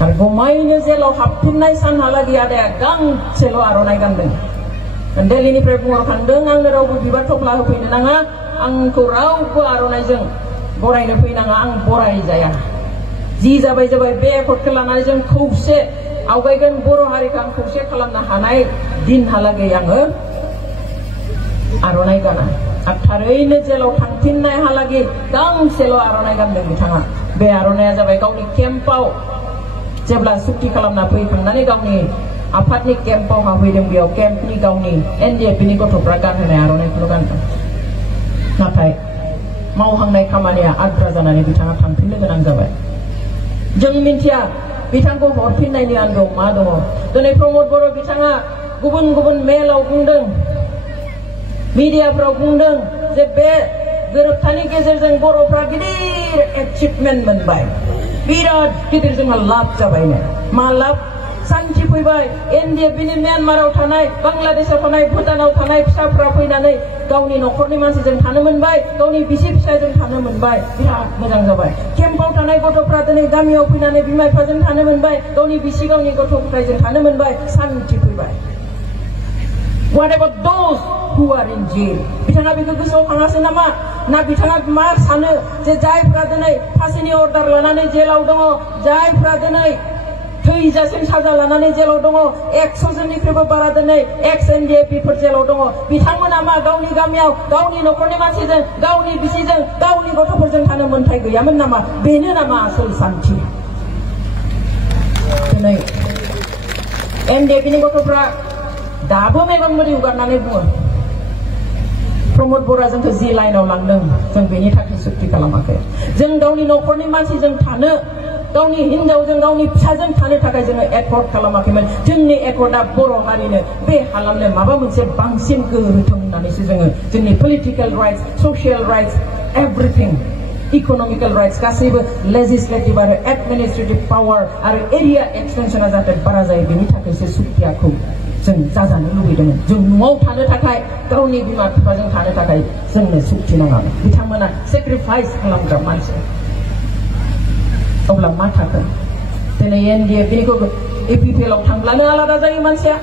आरो गमायैनो जेलाव हाबफिननाय सानहालागै आदाया गांसेल' आर'नाइ गानदों। दिल्लीनिफ्राय बुंहरखांदों आंनो रावबो बिबार थफ्ला होफैनो नाङा, आंखौ रावबो आर'नाइजों बरायनो फैनाङा, आं बरायजाया। जि जाबाय जाबाय बे एकर्डखौ लानानै जों खौसे आवगायगोन, बर' हारिखौ आं खौसे खालामनो हानाय दिनहालागै आङो आर'नाइ गाना। आरो थारैनो जेलाव थांफिननायहालागै गांसेल' आर'नाइ गानदों बिथाङा। बे आर'नाइया जाबाय गावनि केम्पआव जेब्ला सुक्ति खालामना फैखांनानै गावनि आफादनि केम्पआव हाबहैदों, बेयाव केम्पनि गावनि एनडिएफबिनि गथ'फ्रा गानहोनाय आर'नाइखौल' गानदों। नाथाय मावहांनाय खामानिया आद्रा जानानै बिथाङा थांफिननो गोनां जाबाय। जों मिन्थिया बिथांखौ हरफिननायनि आन्दोआव मा दङ। दिनै प्रमद बर' बिथाङा गुबुन गुबुन मेलाव बुंदों, मिडियाफ्राव बुंदों जे बे गोरोबथानि गेजेरजों बर'फ्रा गिदिर एचिभमेन्ट मोनबाय, बिराद गिदिर जोंहा लाब जाबायनो। मा लाब? सान्थि फैबाय। एनडिएफबिनि म्यानमाराव थानाय, बांलादेशआव थानाय, भुटानाव थानाय फिसाफ्रा फैनानै गावनि न'खरनि मानसिजों थानो मोनबाय, गावनि बिसि फिसायजों थानो मोनबाय, बिराद मोजां जाबाय। केम्पआव थानाय गथ'फ्रा दिनै गामियाव फैनानै बिमा बिफाजों थानो मोनबाय, गावनि बिसि गावनि गथ' गथायजों थानो मोनबाय, सान्थि फैबाय। What about those who are in jail? बिथाङा बेखौ गोसोआव खाङासै नामा? ना बिथाङा मा सानो जे जायफ्रा दिनै फांसिनि अर्डार लानानै जेलाव दङ, जायफ्रा दिनै थैजासिम साजा लानानै जेलाव दङ, 100 जननिख्रुइबो बारा दिनै एक्स एनडिएफबिफोर जेलाव दङ, बिथांमोना मा गावनि गामियाव गावनि न'खरनि मानसिजों, गावनि बिसिजों, गावनि गथ'फोरजों थानो मोन्थाय गैयामोन नामा? बेनो नामा आसल सान्थि? दिनै एनडिएफबिनि गथ'फ्रा दाबो मेगन मोदै उगारनानै बुङो, प्रमद बर'आ जोंखौ जि लाइनाव लांदों जों बेनि थाखाय सुक्ति खालामाखै। जों गावनि न'खरनि मानसिजों थानो, गावनि हिनजावजों गावनि फिसाजों थानो थाखाय जोङो एकर्ड खालामाखैमोन। जोंनि एकर्डआ बर' हारिनो, बे हालामनो माबा मोनसे बांसिन गोहो होथों होननानैसो जोङो जोंनि political rights, social rights, everything, economical rights गासैबो लेजिस्लेटिभ आरो एडमिनिस्ट्रेटिभ पावार आरो एरिया एक्सटेनसना जाहाथे बारा जायो बेनि थाखायसो सुक्तियाखौ जों जाजानो लुबैदोंमोन। जों न'आव थानो थाखाय, गावनि बिमा बिफाजों थानो थाखाय जोंनो सुक्ति नाङामोन। बिथांमोना सेक्रिफाइस खालामग्रा मानसि। अब्ला मा थागोन? दिनै एनडिएफबिखौ एपिपिएलआव थांब्लानो आलादा जायो मानसिया।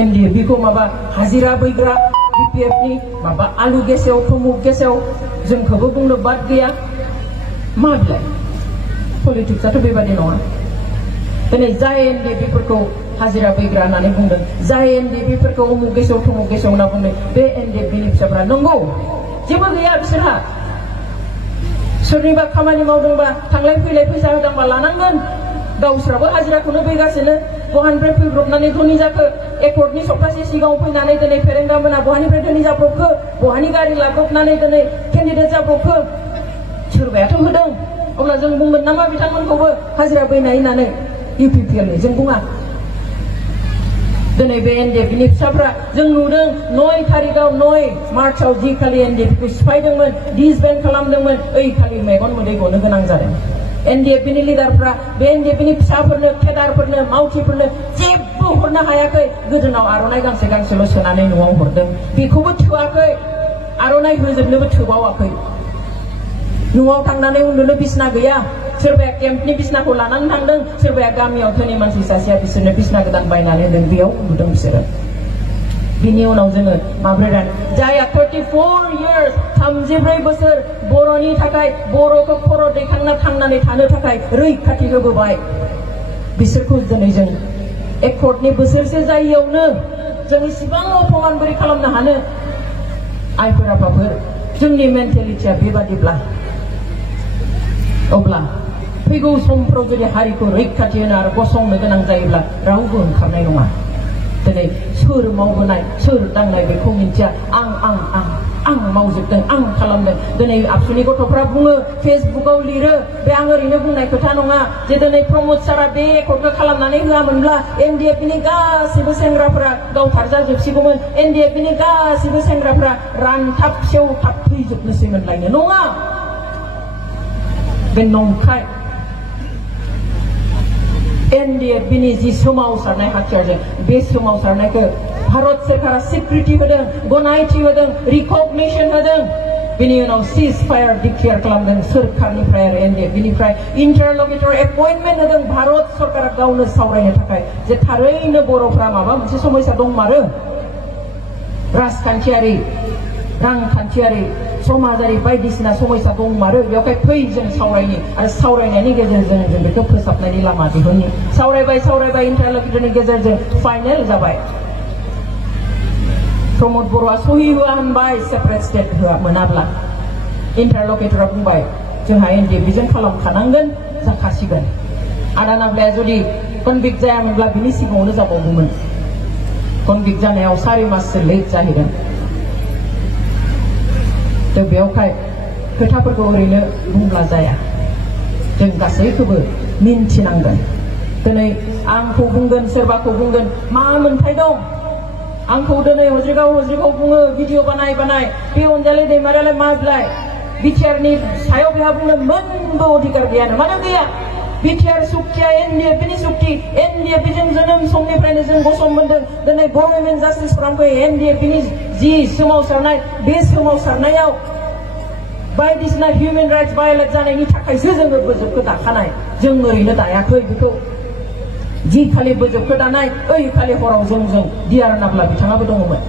एनडिएफबिखौ माबा हाजिरा बैग्रा बिपिएफनि माबा आलु गेसेव थमुक गेसेव जोंखौबो बुंनो बाद गैया। मा बिलाय? पलिटिक्सआथ' बेबादि नङा। दिनै जाय एनडिएफबिफोरखौ हाजिरा बैग्रा होननानै बुंदों, जाय एनडिएफबिफोरखौ उमुक गेसेव थमुक गेसेव होनना बुंदों, बे एनडिएफबिनि फिसाफ्रा नंगौ जेबो गैया बिसोरहा। सोरनिबा खामानि मावदोंबा थांलाय फैलाय फैसा होदोंबा लानांगोन। गावस्राबो हाजिराखौनो फैगासिनो। बहानिफ्राय फैब्रबनानै धोनि जाखो? एकर्डनि सप्तासे सिगाङाव फैनानै दिनै फेरेंगा मोना बहानिफ्राय धोनि जाब्रबखो? बहानि गारि लाब्रबनानै दिनै केन्डिडेट जाब्रबखो? सोरबायाथ' होदों। अब्ला जों बुंगोन नामा बिथांमोनखौबो हाजिरा बैनाय होननानै? इउपिपिएलनि जों बुङा। दिनै बे एनडिएफबिनि फिसाफ्रा जों नुदों 9 तारिखआव 9 मार्चआव जि खालि एनडिएफबिखौ सिफायदोंमोन, डिसबेन्ड खालामदोंमोन, ओइ खालि मेगन मोदै गनो गोनां जादों। एनडिएफबिनि लिडारफ्रा बे एनडिएफबिनि फिसाफोरनो, केडारफोरनो, मावथिफोरनो जेबो हरनो हायाखै। गोदोनाव आर'नाइ गांसे गांसेल' सोनानै न'आव हरदों। बेखौबो थोआखै, आर'नाइ होजोबनोबो थोबावाखै। न'आव थांनानै उन्दुनो बिसना गैया। सोरबाया केम्पनि बिसनाखौ लानानै थांदों, सोरबाया गामियाव धोनि मानसि सासेया बिसोरनो बिसना गोदान बायनानै होदों, बेयाव उन्दुदों बिसोरो। बिनि उनाव जोङो माब्रै रान जायहा 34 years 34 बोसोर बर'नि थाखाय, बर'खौ खर' दैखांना थांनानै थानो थाखाय रैखाथि होबोबाय, बिसोरखौ दिनै जों एकर्डनि बोसोरसे जायैयावनो जों इसिबां अपमान बोरै खालामनो हानो? आइफोर आफाफोर, जोंनि मेन्टेलिटिया बेबादिब्ला अब्ला फैगौ समफ्राव जुदि हारिखौ रैखाथि होनो आरो गसंनो गोनां जायोब्ला रावबो ओंखारनाय नङा। दिनै सोर मावबोनाय, सोर दांनाय बेखौ मिन्थिया। आं मावजोबदों, आं खालामदों। दिनै आबसुनि गथ'फ्रा बुङो, फेसबुकाव लिरो, बे आं ओरैनो बुंनाय खोथा नङा, जे दिनै प्रमद सारा बे एकर्डखौ खालामनानै होआमोनब्ला एनडिएफबिनि गासिबो सेंग्राफोरा गावथार जाजोबसिगौमोन, एनडिएफबिनि गासिबो सेंग्राफोरा रानथाब सेवथाब थैजोबनोसैमोनलायनो। नङा, बे नंखाय। एनडिएफबिनि जि सोमावसारनाय हाथियारजों बे सोमावसारनायखौ भारत सरकारा स्वीकृति होदों, गनायथि होदों, रिकगनिशन होदों। बिनि उनाव ceasefire declare खालामदों सोरखारनिफ्राय आरो NDF बिनिफ्राय interlocutor appointment होदों भारत सरकारा गावनो सावरायनो थाखाय जे थारैनो बर'फ्रा माबा मोनसे समस्या दंमारो राजखान्थियारि रांखान्थियारि समाजारि बायदिसिना समस्या दंमारो बेवहाय फै जों सावरायनि आरो सावरायनायनि गेजेरजों जों बेखौ फोसाबनायनि लामा दिहुननि सावरायबाय interlocutorनि गेजेरजों फाइनेल जाबाय प्रमोद बर'आ सहि होआ होनबाय सेपारेट स्टेट होआ मोनाब्ला इंटरलकेटरा बुंबाय जोंहा NDF बिजों खालामखानांगोन जाखासिगोन आदा नाब्लाया जुदि कनभिक्ट जायामोनब्ला बिनि सिगाङावनो जाबावगौमोन कनभिक्ट जानायाव 4 माससो लेट जाहैदों दा बेवहाय खोथाफोरखौ ओरैनो बुंब्ला जाया जों गासैखौबो मिन्थिनांगोन दिनै आंखौ बुंगोन सोरबाखौ बुंगोन मा मोन्थाय दं आंखौ दिनै हज्रिगाव बुङो भिडिअ बानाय बे अनजालि दैमारियालाय मा बिलाय बिटिआरनि सायाव बेहा बुंनो मोनबो अधिकार गैयानो मानो गैया बिटिआर सुक्तिया NDF नि सुक्ति NDF जों जोनोम समनिफ्रायनो जों गसं मोनदों दिनै गभर्नमेन्ट जास्टिस फ्रामखौ NDF नि जि सोमावसारनाय बे सोमावसारनायाव बायदिसिना हिउमेन राइट्स भायलेट जानायनि थाखायसो जोङो बोजबखौ दाखानाय जों ओरैनो दायाखै बेखौ जि खालि बोजबखौ दानाय ओइ खालि हराव जों डिआर नाब्ला बिथाङाबो दङमोन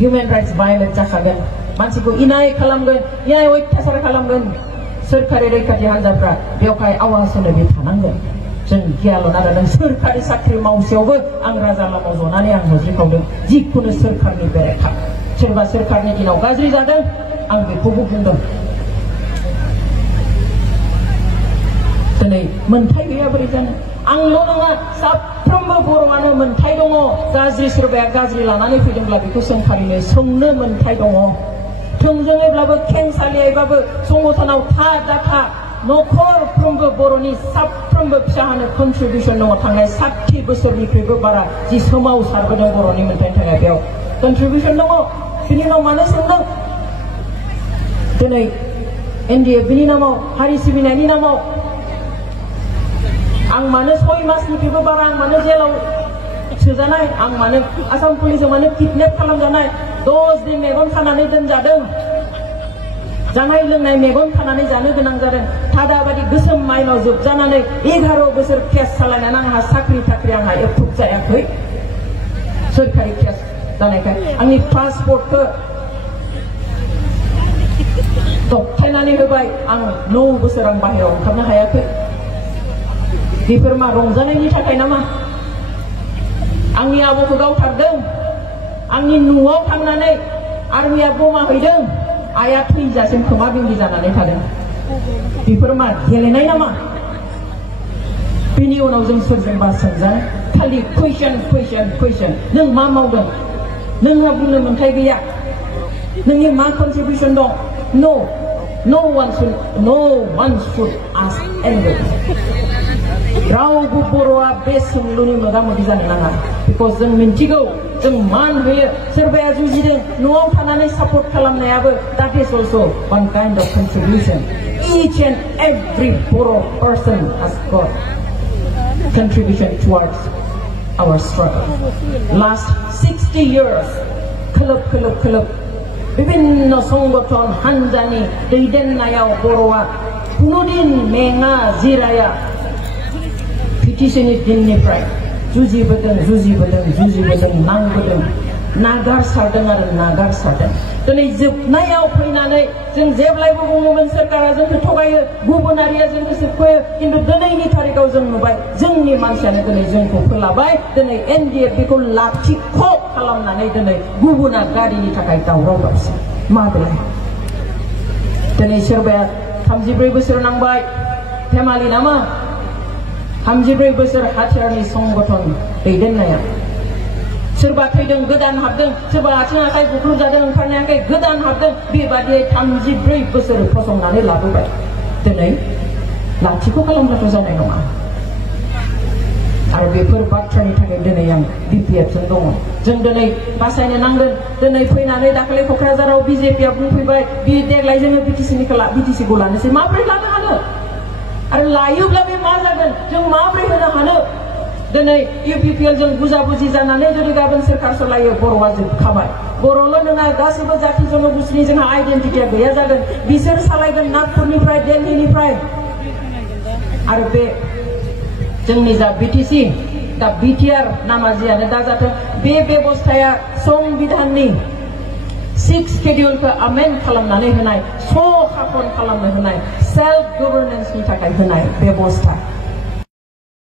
हिउमेन राइट्स भायलेट जाखागोन मानसिखौ इनाय खालामगोन इनाय अत्याचार खालामगोन सोरखारि रैखाथि हान्जाफ्रा बेवहाय आवाज होनो बे थानांगोन जों गियाल' नागारदों सोरखारि साख्रि मावसेयावबो आं राजा लामाव जनानै आं हज्रिखावदों जिखुनु सोरखारनि बेरेखा सोरबा सोरखारनि दिनाव गाज्रि जादों आं बेखौबो बुंदों दिनै मोन्थाय गैया बोरै जानो आंल' नङा साफ्रोमबो बर'आनो मोन्थाय दङ गाज्रि सोरबाया गाज्रि लानानै फैदोंब्ला बेखौ सोंखारिनो सोंनो मोन्थाय दङ थोंजोङैब्लाबो खेंसालियायैबाबो संगठनाव था दाथा नखरफ्रोमबो बर'नि साफ्रोमबो फिसाहानो कन्ट्रिबिउसन दङ थांनाय 60 बोसोरनिख्रुइबो बारा जि सोमावसारबोदों बर'नि मोन्थायनि थाखाय बेयाव कन्ट्रिबिउसन दङ बिनि उनाव मानो सोंदों दिनै NDF बिनि नामाव हारि सिबिनायनि नामाव आं मानो 6 मासनिख्रुइबो बारा आं मानो जेलाव सोजानाय आं मानो आसाम पुलिसआव मानो किडनेप खालामजानाय 10 दिन मेगन खानानै दोनजादों जानाय लोंनाय मेगन खानानै जानो गोनां जादों थादाबादि गोसोम माइनाव जोबजानानै 11 बोसोर केस सालायनानै आंहा साख्रि आंहा एप्रुभ जायाखै सोरखारि केस जानायखाय आंनि पासपर्टखौ दबथायनानै होबाय आं 9 बोसोर आं बाहेरायाव ओंखारनो हायाखै बेफोर मा रंजानायनि थाखाय नामा आंनि आबौखौ गावथारदों आंनि न'आव थांनानै आर्मिया बमा हैदों आइया थैजासिम खोमा बिंगि जानानै थादों बेफोर मा गेलेनाय नामा बेनि उनाव जों सोरजोंबा सोंजानो खालि कुइसन नों मा मावदों नोंहा बुंनो मोन्थाय गैया नोंनि मा कन्ट्रिबिउसन दं no one should ask anybody रावबो बर'आ बे सोंलुनि मोगा-मोगि जानो नाङा बिकज जों मिन्थिगौ जों मान होयो सोरबाया जुजिदों न'आव थानानै support खालामनायाबो that is also one kind of contribution each and every Boro person has got contribution towards our struggle last 60 years खोलोब বিভিন্ন সংগঠন হানজানি दैदेननायाव बर'आ कुनुदिन मेङा जिराया पिटिशननि दिननिफ्राय जुजिबोदों नांबोदों नागारसारदों दिनै जोबनायाव फैनानै जों जेब्लायबो बुङोमोन सोरखारा जोंखौ थगायो गुबुनारिया जोंखौ सोबख'यो खिन्थु दिनैनि थारिखआव जों नुबाय जोंनि मानसियानो दिनै जोंखौ फोलाबाय दिनै NDF बेखौ लाथिख' खालामनानै दिनै गुबुना गारिनि थाखाय दावराव दावसि माबोरै दिनै सोरबाया 34 बोसोर नांबाय धेमालि नामा 34 बोसोर हाथियारनि संगठन दैदेननाया सोरबा थैदों गोदान हाबदों सोरबा आथिं आखाइ बुख्रुबजादों ओंखारनो हायाखै गोदान हाबदों बेबादियै 34 बोसोर फसंनानै लाबोबाय दिनै लाथिख' खालामब्लाथ' जानाय नङा आरो बेफोर बाथ्रानि थाखाय दिनै आं BPF जों दङ जों दिनै बासायनो नांगोन दिनै फैनानै दाखालि क'क्राझाराव BJPआ बुंफैबाय देग्लाय जोङो BTC खौ लानोसै माब्रै लानो हानो आरो लायोब्ला बे मा जागोन जों माब्रै होनो हानो दिनै UPPL जों बुजा बुजि जानानै जुदि गाबोन सोरखार सलायो बर'आ जोबखाबाय बर'ल' नङा गासैबो जाथि जनगोष्ठीनि जोंहा आइडेन्टिटिया गैया जागोन बिसोर सालायगोन नागपुरनिफ्राय दिल्लीनिफ्राय आरो बे जोंनि जा बिटिसि दा बिटिआर नामा जियानो दाजाथों बे बेबस्थाया संबिधाननि 6 शेड्यूलखौ आमेन्ड खालामनानै होनाय स' खाखन खालामनो होनाय सेल्फ गभर्नेन्सनि थाखाय होनाय बेबस्था